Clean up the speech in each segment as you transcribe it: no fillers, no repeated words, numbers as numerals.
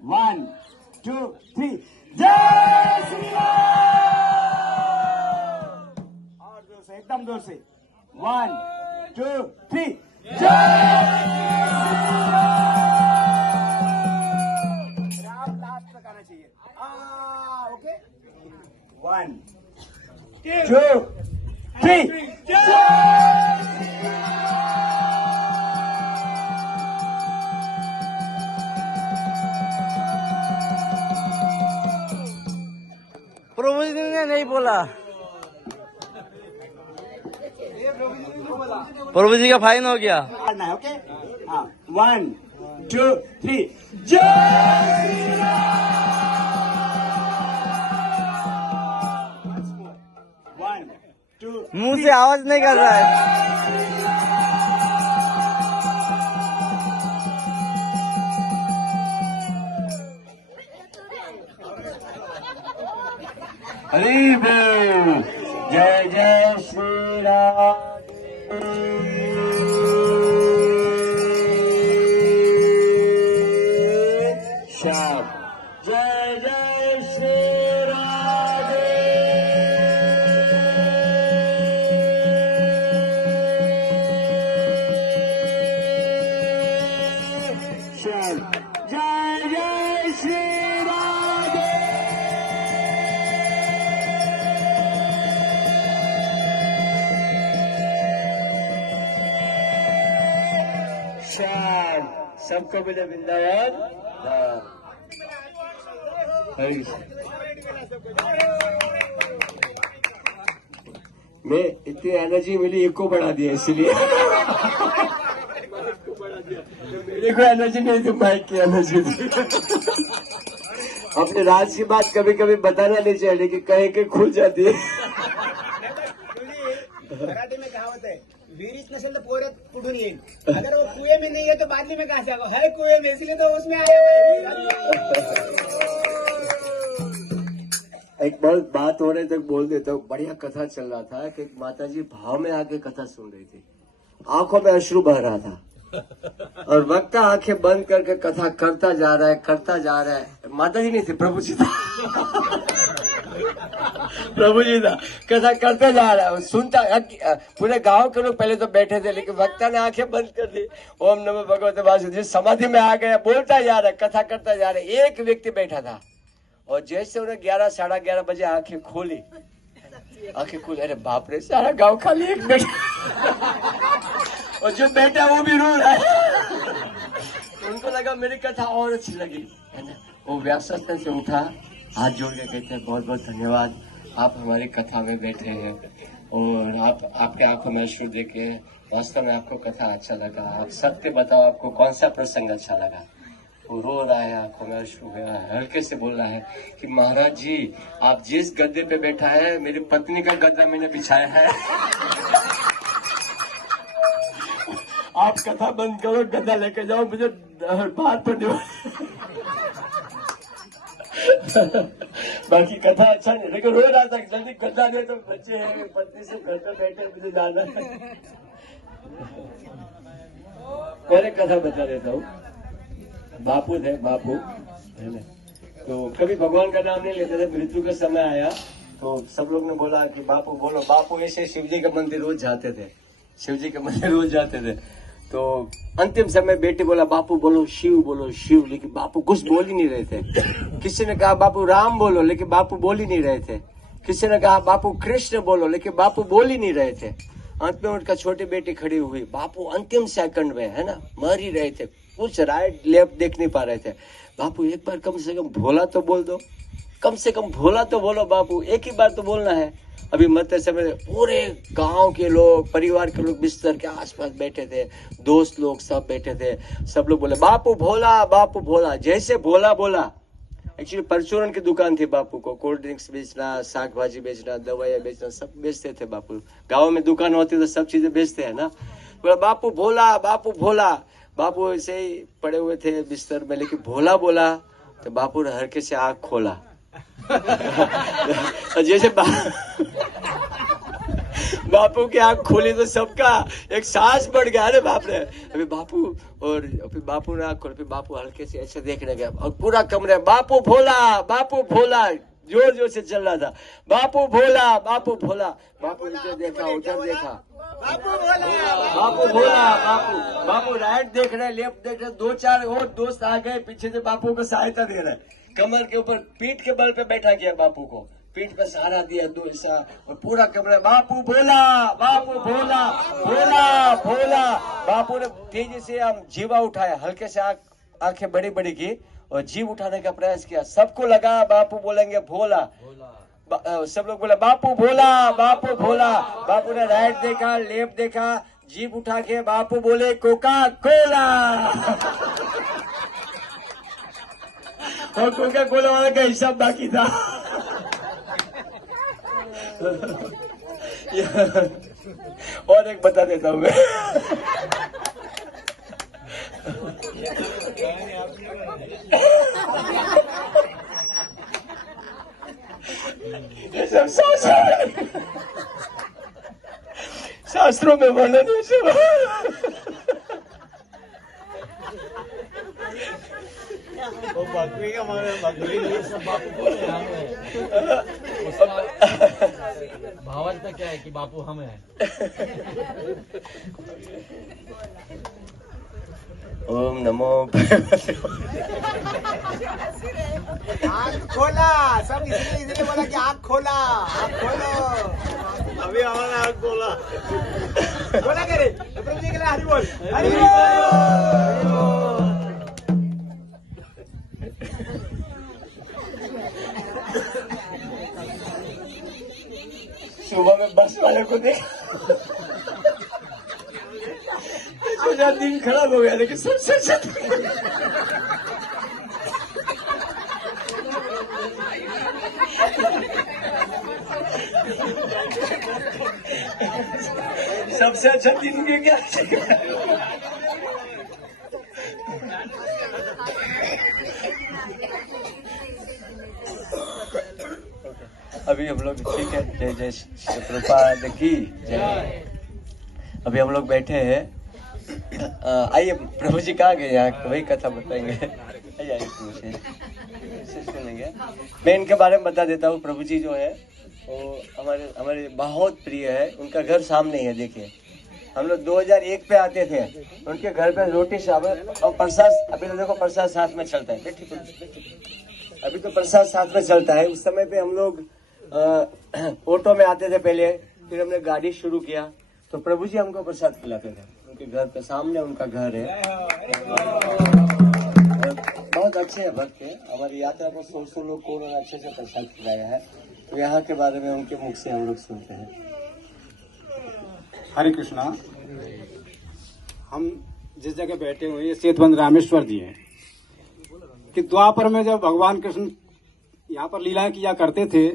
1 2 3 जय श्री राम। और जोर से, एकदम जोर से 1 2 3 जय राम। लास्ट तक आना चाहिए। ओके 1 2 3 प्रभु जी ने नहीं बोला, प्रभु जी का फाइन हो गया। ओके 1 2 3 जय श्री राम। 1 2 मुंह से आवाज नहीं कर रहा है। हरि बोल। जय जय श्री राम। श्याम जय जय श्री राधे श्याम जय जय श्री राधे। श्याम सबको मिले वृंदावन। मैं इतनी एनर्जी मिली, एक को बढ़ा दिया इसलिए। मेरे को एनर्जी नहीं थी, माइक की एनर्जी थी। अपने राज की बात कभी कभी बताना नहीं चाहिए, लेकिन कहीं कहीं खुल जाती है। मराठी में कहावत है, विहिरीत नसेल तो पोरत कुठून येईल। अगर वो कुएं में नहीं है तो बादली में कहाँ से आएगा? है कुएं में, इसलिए तो उसमें आया। एक बहुत बात हो रही तो बोल देता हूँ। बढ़िया कथा चल रहा था कि एक माता जी भाव में आके कथा सुन रही थी, आंखों में अश्रु बह रहा था, और वक्ता आंखें बंद करके कथा करता जा रहा है, करता जा रहा है। माता जी नहीं थी, प्रभु जी था। प्रभु जी था, कथा करते जा रहा है, सुनता। पूरे गांव के लोग पहले तो बैठे थे, लेकिन वक्ता ने आंखें बंद कर दी। ओम नमो भगवते वासुदेव, समाधि में आ गया, बोलता जा रहा है, कथा करता जा रहा है। एक व्यक्ति बैठा था, और जैसे उन्हें 11 साढ़े 11 बजे आंखें खोली, अरे बाप रे, सारा गांव खाली, एक बैठा। और जो बैठा वो भी रो रहा है। उनको लगा मेरी कथा और अच्छी लगी, है ना। वो व्यासन से उठा, हाथ जोड़ के कहते हैं बहुत बहुत धन्यवाद, आप हमारी कथा में बैठे हैं और आपके आंखों में अश्रु देखे, वास्तव में आपको कथा अच्छा लगा। आप सत्य बताओ, आपको कौन सा प्रसंग अच्छा लगा? वो रो रहा है, आंखों में अश्रु है, हल्के से बोल रहा है कि महाराज जी, आप जिस गद्दे पे बैठा है, मेरी पत्नी का गद्दा मैंने बिछाया है। आप कथा बंद करो, गद्दा लेके जाओ, मुझे बात पर दो। बाकी कथा अच्छा नहीं, लेकिन रो रहा था, जल्दी गद्दा दे, तो बच्चे हैं, पत्नी से घर पर बैठे, मुझे जाना है। पहले कथा बता देता हूँ। बापू थे, बापू है ना, तो कभी भगवान का नाम नहीं लेते थे। मृत्यु का समय आया तो सब लोग ने बोला कि बापू बोलो। बापू ऐसे शिव जी के मंदिर रोज जाते थे, शिव जी के मंदिर रोज जाते थे। तो अंतिम समय बेटी बोला, बापू बोलो शिव, लेकिन बापू कुछ बोल ही नहीं रहे थे। किसी ने कहा बापू राम बोलो, लेकिन बापू बोल ही नहीं रहे थे। किसी ने कहा बापू कृष्ण बोलो, लेकिन बापू बोल ही नहीं रहे थे। अंत में उनका छोटी बेटी खड़ी हुई, बापू अंतिम सेकंड में, है ना, मर ही रहे थे, कुछ राइट लेफ्ट देख नहीं पा रहे थे। बापू एक बार कम से कम भोला तो बोल दो, कम से कम भोला तो बोलो बापू, एक ही बार तो बोलना है। अभी मरते समय पूरे गांव के लोग, परिवार के लोग बिस्तर के आसपास बैठे थे, दोस्त लोग सब बैठे थे। सब लोग बोले बापू भोला, बापू भोला। जैसे भोला बोला, एक्चुअली परचूरन की दुकान थी बापू को, कोल्ड ड्रिंक्स बेचना, साग भाजी बेचना, दवाइयाँ बेचना, सब बेचते थे बापू। गाँव में दुकान होती तो सब चीजें बेचते हैं ना। बोला बापू भोला, बापू भोला। बापू ऐसे ही पड़े हुए थे बिस्तर में, लेकिन भोला बोला तो बापू ने हल्के से आँख खोला। जैसे बापू की आंख खोली तो सबका एक सांस बढ़ गया। अरे बाप रे, अभी बापू और अभी बापू ने आंख खोली, फिर बापू हल्के से ऐसे देखने गया और पूरा कमरे बापू भोला जोर जोर से चल रहा था, बापू भोला। बापू नीचे देखा, उधर देखा, बापू राइट देख रहे, लेफ्ट देख रहे, 2-4 और दोस्त आ गए पीछे से बापू को सहायता दे रहे। कमर के ऊपर पीठ के बल पे बैठा किया, बापू को पीठ पे सहारा दिया, दो ऐसा, और पूरा कमरा बापू भोला। बापू ने तेजी से हम जीवा उठाया, हल्के से आंखें बड़ी बड़ी की और जीव उठाने का प्रयास किया। सबको लगा बापू बोलेंगे भोला, सब लोग बोले बापू भोला। बापू ने राइट देखा, लेफ्ट देखा, जीभ उठा के बापू बोले कोका कोला। और कोका कोला वाले का हिसाब बाकी था। और एक बता देता हूँ मैं। ये सब शास्त्रों में वर्णन है सब। बकरी का बकरी ये सब बापू बोले हमें। भावार्थ क्या है कि बापू हम हैं। ओम नमो आँख खोला, सब इसलिए बोला कि आँख खोला, आँख खोलो। अभी हमारा आँख बोला बोला करे प्रभु जी के लिए हरि बोल, हरि बोल। सुबह में बस वाले को देखा, सोचा दिन खराब हो गया, लेकिन सबसे अच्छा दिन के क्या। अभी हम लोग ठीक है, जय जय श्री प्रभुपाद की जय। अभी हम लोग बैठे हैं, आइए प्रभु जी कहाँ गए, यहाँ वही कथा बताएंगे। आइए प्रभु जी सुनेंगे। मैं इनके बारे में बता देता हूँ। प्रभु जी जो है वो हमारे बहुत प्रिय है। उनका घर सामने ही है, देखिए। हम लोग 2001 पे आते थे, उनके घर पे रोटी चावल और प्रसाद। अभी तो देखो प्रसाद साथ में चलता है, अभी तो प्रसाद साथ में चलता है। उस समय पे हम लोग ऑटो में आते थे पहले, फिर हमने गाड़ी शुरू किया तो प्रभु जी हमको प्रसाद खिलाते थे। उनके घर के सामने उनका घर है, बहुत अच्छे भक्त है। हमारी यात्रा को 100 लोग को उन्होंने अच्छे से प्रसाद खिलाया है। तो यहाँ के बारे में उनके मुख से हम लोग सुनते हैं। हरे कृष्णा। हम जिस जगह बैठे हुए ये सेतुबंध रामेश्वर जी हैं कि द्वापर में जब भगवान कृष्ण यहाँ पर लीलाएं किया करते थे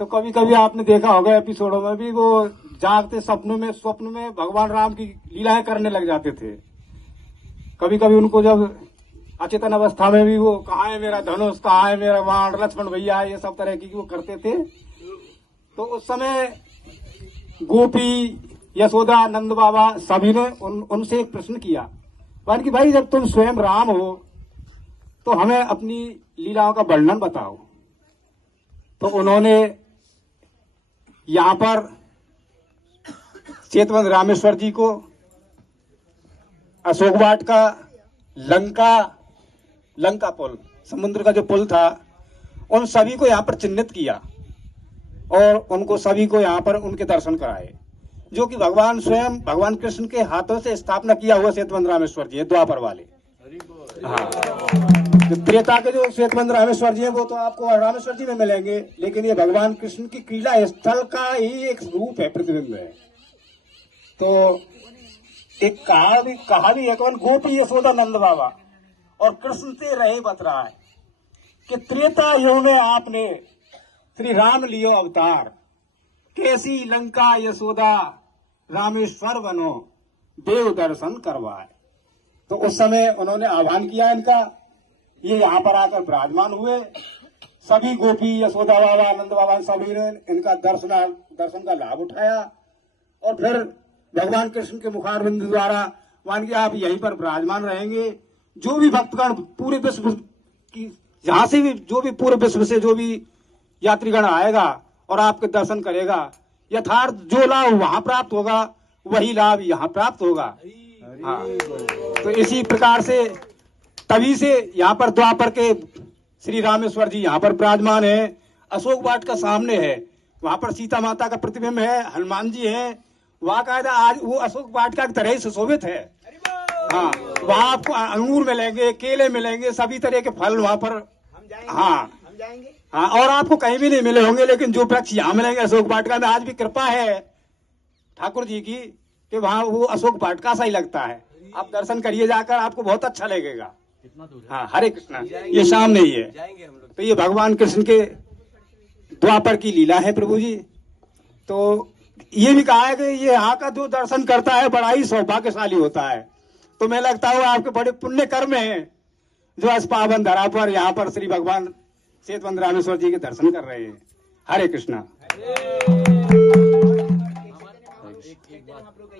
तो कभी कभी आपने देखा होगा एपिसोडों में भी वो जागते स्वप्न में भगवान राम की लीलाएं करने लग जाते थे। कभी कभी उनको जब अचेतन अवस्था में भी वो कहाँ है मेरा धनुष, कहाँ है मेरा बाण, लक्ष्मण भैया, ये सब तरह की वो करते थे। तो उस समय गोपी, यशोदा, नंद बाबा सभी ने उनसे एक प्रश्न किया कि भाई जब तुम स्वयं राम हो तो हमें अपनी लीलाओं का वर्णन बताओ। तो उन्होंने यहाँ पर सेतुबंध रामेश्वर जी को अशोक वाट का लंका पुल, समुद्र का जो पुल था, उन सभी को यहाँ पर चिन्हित किया और उनको सभी को यहाँ पर उनके दर्शन कराए, जो कि भगवान स्वयं भगवान कृष्ण के हाथों से स्थापना किया हुआ सेतुबंध रामेश्वर जी है, द्वापर वाले। हाँ, तो त्रेता के जो सेतुबंध रामेश्वर जी है वो तो आपको रामेश्वर जी में मिलेंगे, लेकिन ये भगवान कृष्ण की क्रीड़ा स्थल का ही एक रूप है, प्रतिबिंब है। तो एक कहा भी है कौन, गोपी, यशोदा, नंद बाबा और कृष्ण से रहे बत रहा है कि त्रेता युग में आपने श्री राम लियो अवतार, कैसी लंका यशोदा रामेश्वर बनो देव दर्शन करवाए। तो उस समय उन्होंने आह्वान किया इनका, ये यहाँ पर आकर विराजमान हुए। सभी गोपी, यशोदा बाबा, नंद बाबा सभी ने इनका दर्शन का लाभ उठाया और फिर भगवान कृष्ण के मुखारविंद द्वारा मान के आप यहीं पर विराजमान रहेंगे। जो भी भक्तगण पूरे विश्व की जहां से भी जो भी पूरे विश्व से जो भी यात्रीगण आएगा और आपके दर्शन करेगा, यथार्थ जो लाभ वहां प्राप्त होगा वही लाभ यहाँ प्राप्त होगा। हाँ, तो इसी प्रकार से तभी से यहाँ पर द्वापर के श्री रामेश्वर जी यहाँ पर विराजमान है। अशोक वाट का सामने है, वहां पर सीता माता का प्रतिबिंब है, हनुमान जी है। वहाँ कायदा आज वो अशोक वाट का तरह ही सुशोभित है। हाँ, वहाँ आपको अंगूर मिलेंगे, केले मिलेंगे, सभी तरह के फल वहाँ पर। हाँ, हम जाएंगे। हाँ, और आपको कहीं भी नहीं मिले होंगे, लेकिन जो वृक्ष यहाँ मिलेंगे अशोक वाटिका में, आज भी कृपा है ठाकुर जी की कि वहाँ वो अशोक वाटिका सा ही लगता है। आप दर्शन करिए जाकर, आपको बहुत अच्छा लगेगा। हाँ, हरे कृष्णा। ये सामने ही है। तो ये भगवान कृष्ण के द्वापर की लीला है प्रभु जी। तो ये भी कहा है कि ये यहाँ का जो दर्शन करता है बड़ा ही सौभाग्यशाली होता है। तो मैं लगता है आपके बड़े पुण्य कर्म हैं जो इस पावन धरा पर यहाँ पर श्री भगवान सेतवंत रामेश्वर जी के दर्शन कर रहे हैं। हरे कृष्णा।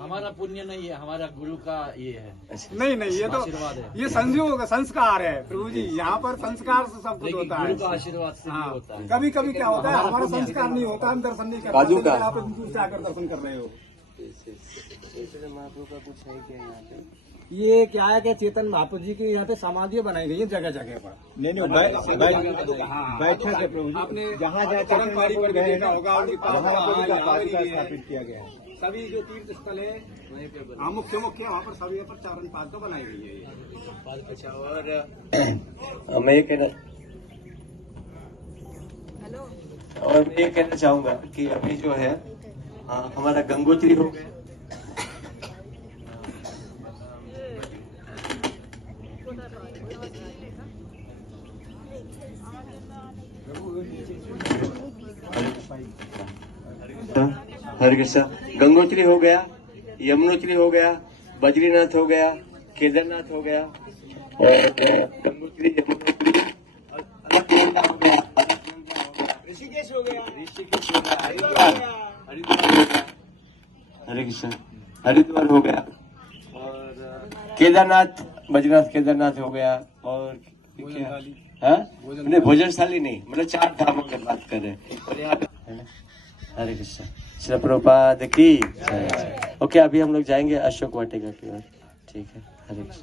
हमारा पुण्य नहीं है, हमारा गुरु का ये है। नहीं नहीं, ये तो आशीर्वाद है। ये संयोग संस्कार है प्रभु जी। यहाँ पर संस्कार से सब कुछ लेकिन होता है। गुरु का आशीर्वाद से हाँ, भी होता है। कभी कभी क्या होता है हमारा संस्कार नहीं होता, हम दर्शन नहीं करते, लेकिन आप दूर से आकर दर्शन कर रहे हो। ये क्या है कि चेतन महापुरुष जी की यहाँ पे समाधियाँ बनाई गई है जगह जगह पर। नहीं बैठक है प्रभु जी। आपने जहाँ जहाँ चरण पारी पर गए देखा होगा, स्थापित किया गया है। सभी जो तीर्थ स्थल है हाँ, मुख्य मुख्य वहाँ पर सभी पर चारण पाद तो बनाई गई है। और मैं ये कहना चाहूंगा कि अभी जो है हमारा गंगोत्री हो गया। हरे कृष्णा। गंगोत्री हो गया, यमुनोत्री हो गया, बद्रीनाथ हो गया, केदारनाथ हो गया, और गंगोत्री यमुनोत्री हो गया, ऋषिकेश हो गया। हरे कृष्ण। हरिद्वार हो गया, और केदारनाथ, बद्रीनाथ केदारनाथ हो गया, और क्या नहीं भोजनशाली नहीं, मतलब 4 धामों की बात कर रहे हैं। हरे कृष्ण। श्री प्रभुपाद की जय। ओके, अभी हम लोग जाएंगे अशोक वाटिका की ओर। ठीक है, हरे कृष्ण।